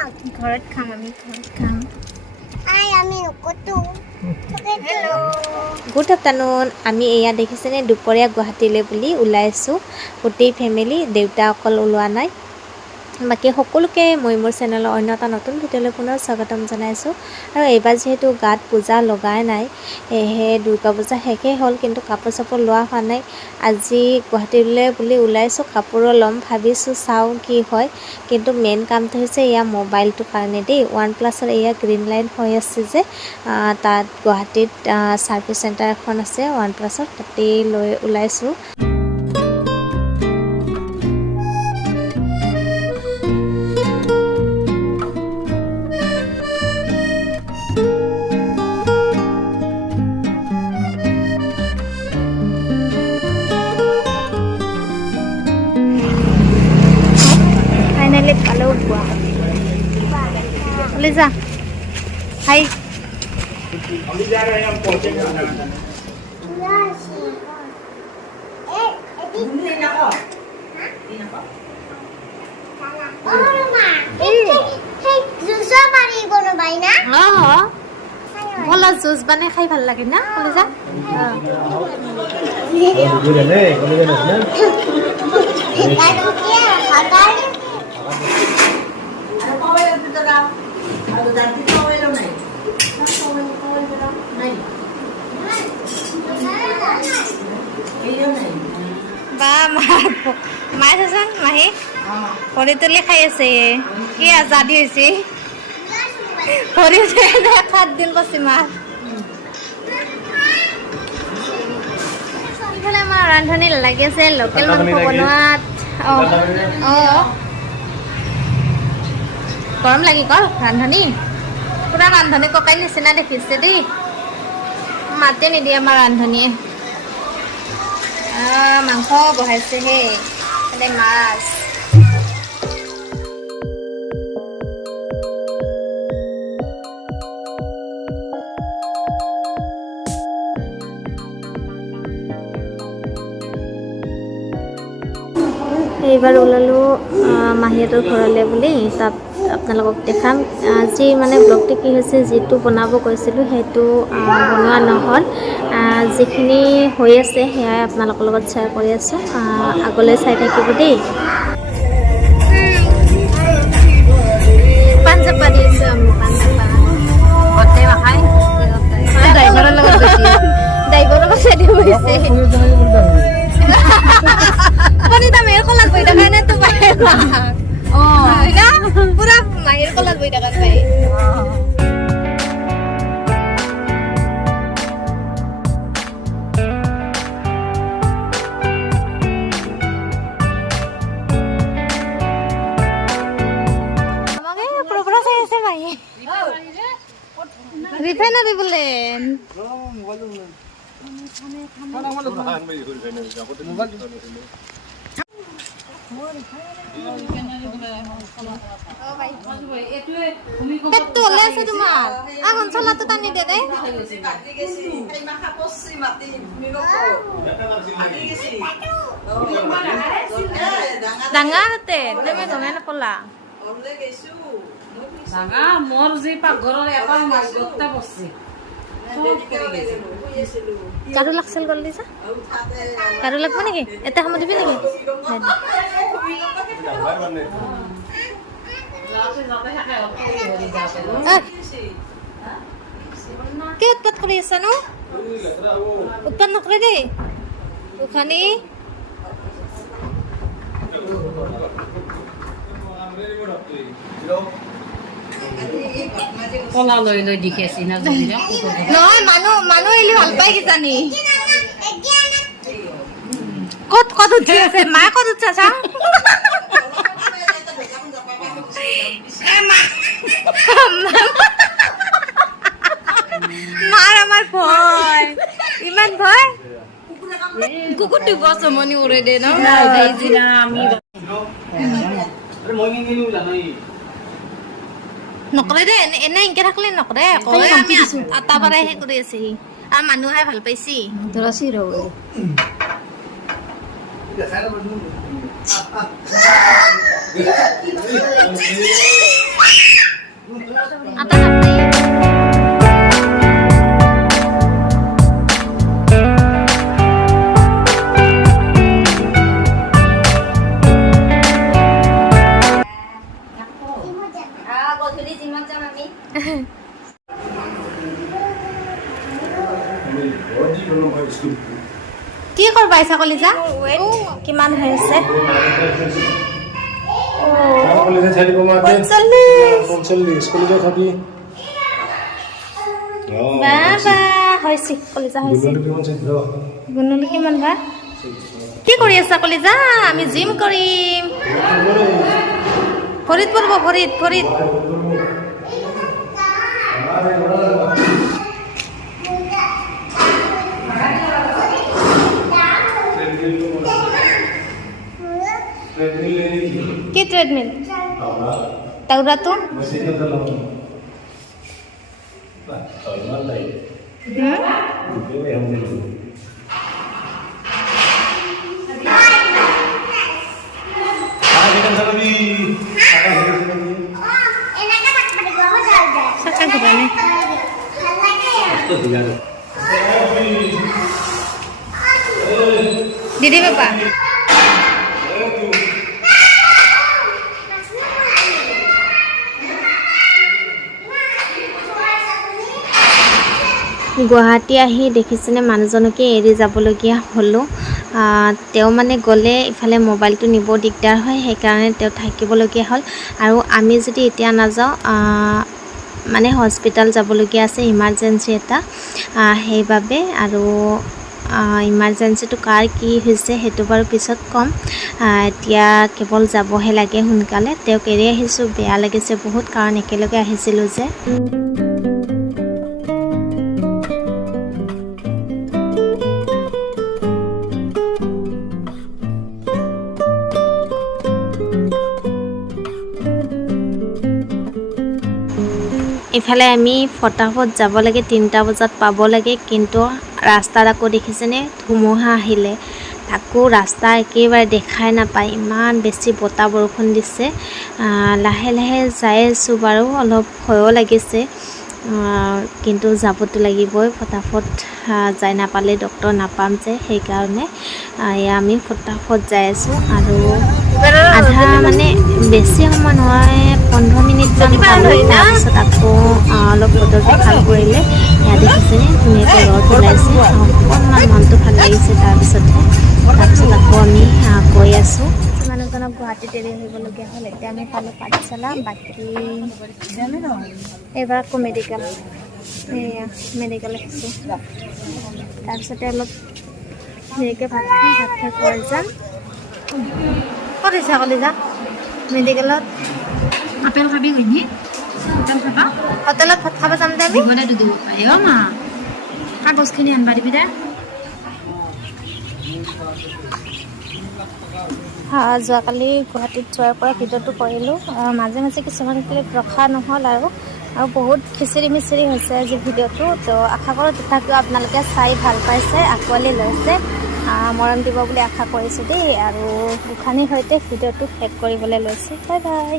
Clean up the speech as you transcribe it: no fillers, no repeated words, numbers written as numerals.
ঘৰত খাম আমি ঘৰত খাম হেল্ল' গুড আফটাৰনুন আমি এয়া দেখিছেনে দুপৰীয়া গুৱাহাটীলৈ বুলি ওলাইছোঁ গোটেই ফেমিলি দেউতা অকল ওলোৱা নাই বাকী সকলোকে মই মোৰ চেনেলৰ অন্য এটা নতুন ভিডিঅ'লৈ পুনৰ স্বাগতম জনাইছোঁ আৰু এইবাৰ যিহেতু গাত পূজা লগাই নাই সেয়েহে দুৰ্গা পূজা শেষেই হ'ল কিন্তু কাপোৰ চাপোৰ লোৱা হোৱা নাই আজি গুৱাহাটীলৈ বুলি ওলাইছোঁ কাপোৰো ল'ম ভাবিছোঁ চাওঁ কি হয় কিন্তু মেইন কামটো হৈছে এয়া মোবাইলটোৰ কাৰণে দেই OnePlus-ৰ এয়া গ্ৰীণ লাইন হৈ আছে যে তাত গুৱাহাটীত ছাৰ্ভিচ চেণ্টাৰ এখন আছে OnePlus-ৰ তাতেই লৈ ওলাইছোঁ পালো बोले जा हाय हम जा रहे हैं हम पहुंचेंगे बोला जूस बने खाई ভাল লাগে না बोले जा বা মাছ আছে মাহী ভৰি তুলি খাই আছে কি আজাদি হৈছে ভৰি 7 দিন পাছি মাছ ইফালে আমাৰ ৰান্ধনি লাগি আছে লোকেল মাংস বনোৱাত গৰম লাগি গ'ল ৰান্ধনি পুৰা ৰান্ধনি ককাই নিচিনা দেখিছে দেই মাতে নিদিয়ে আমাৰ ৰান্ধনিয়ে মাংস বহাইছেহে মানে মাছ এইবাৰ ওলালোঁ মাহীহঁতৰ ঘৰলৈ বুলি তাত আপোনালোকক দেখাম আজি মানে ব্লগটো কি হৈছে যিটো বনাব কৈছিলোঁ সেইটো বনোৱা নহ'ল যিখিনি হৈ আছে সেয়াই আপোনালোকৰ লগত শ্বেয়াৰ কৰি আছোঁ আগলৈ চাই থাকিব দেই পাঞ্জাবা দিছোঁ আমি পাঞ্জাবা গোটেই খাই ড্ৰাইভাৰৰ লগত গৈছে ড্ৰাইভাৰৰ লগত চাইডে গৈছে Bonita Mahir ko lang boy dagan na to ba? Oh, ina pura Mahir ko lang boy dagan bay. Amage pura sa ese bay. Refen na bibulen. ডাঙাৰতে তুমি গমে নাপালা ডাঙা মোৰ যি পাকঘৰৰ এটা মাছ গত্তা পছে কাৰো লাগছিল গল দিছা কাৰো লাগব নেকি এটা সময় দিবি নেকি কি উৎপাত কৰি আছা নো উৎপাত নকৰে দেই উখানি কলা লৈ লৈ দেখি আছি না নহয় মানুহ এলি ভাল পাই কিজানি কত উঠি আছে মা কত উঠছে চা মাৰ আমাৰ ভয় ইমান ভয় কুকুৰটো গছমনি উৰে দে ন আমি নকৰে দে এনে ইনকে থাকলে নকৰে আমি আটা পাৰাই হে কৰি আছি আৰু মানুহে ভাল পাইছি তোৰা সিৰো Ini গধূলি জিমত যাম আমি কি কৰবা ইচ্ছা কলিজা কিমান হৈ আছে হৈছে কলিজা হৈছে গুণুলি কিমান বা কি কৰি আছা কলিজা আমি জিম কৰিম ভৰিত পৰিব ভৰিত ভৰিত কি ট্ৰেডমিল দৌৰাটো দিদি বাবা গুৱাহাটী আহি দেখিছেনে মানুহজনকে এৰি যাবলগীয়া হ'লোঁ তেওঁ মানে গ'লে ইফালে মোবাইলটো নিব দিগদাৰ হয় সেইকাৰণে তেওঁ থাকিবলগীয়া হ'ল আৰু আমি যদি এতিয়া নাযাওঁ মানে হস্পিটেল যাবলগীয়া আছে ইমাৰ্জেঞ্চি এটা সেইবাবে আৰু ইমাৰ্জেঞ্চিটো কাৰ কি হৈছে সেইটো বাৰু পিছত ক'ম এতিয়া কেৱল যাবহে লাগে সোনকালে তেওঁক এৰি আহিছোঁ বেয়া লাগিছে বহুত কাৰণ একেলগে আহিছিলোঁ যে ইফালে আমি ফটাফট যাব লাগে 3টা বজাত পাব লাগে কিন্তু ৰাস্তাত আকৌ দেখিছেনে ধুমুহা আহিলে তাকো ৰাস্তা একেবাৰে দেখাই নাপায় ইমান বেছি বতাহ বৰষুণ দিছে লাহে লাহে যাই আছোঁ বাৰু অলপ ভয়ো লাগিছে কিন্তু যাবতো লাগিবই ফটাফট যাই নাপালে ডক্টৰ নাপাম যে সেইকাৰণে আমি ফটাফট যাই আছোঁ আৰু আধা মানে বেছি সময় নহয় 15 মিনিটমান পালোঁ তাৰপিছত আকৌ অলপ বতৰটো ভাল কৰিলে এয়া দেখিছেনে ধুনীয়াকৈ ৰ'দ ওলাইছে অকণমান মনটো ভাল লাগিছে তাৰপিছত আকৌ আমি গৈ আছোঁ মানুহজনক গুৱাহাটীত এৰি আহিবলগীয়া হ'ল এতিয়া আমি পালোঁ পাঠশালা বাকী এইবাৰ আকৌ মেডিকেল এয়া মেডিকেল আহিছোঁ তাৰপিছতে অলপ ধুনীয়াকৈ ভাত খাই খোৱা যাম ক'ত আহিছা কলিজা মেডিকেলত আপেল খাবি কইনি আপেল খাবা হোটেলত ভাত খাব যাম দে আমি বনাই দিব পাৰি অ মা কাগজখিনি আনবা দিবি দে যোৱাকালি গুৱাহাটীত যোৱাৰ পৰা ভিডিঅ'টো কৰিলোঁ মাজে মাজে কিছুমান ক্লিপ ৰখা নহ'ল আৰু বহুত খিচিৰি মিচিৰি হৈছে আজি ভিডিঅ'টো তো আশা কৰোঁ তথাপিও আপোনালোকে চাই ভাল পাইছে আঁকোৱালি লৈছে মৰম দিব বুলি আশা কৰিছোঁ দেই আৰু গোসানীৰ সৈতে ভিডিঅ'টো শেষ কৰিবলৈ লৈছোঁ বাই বাই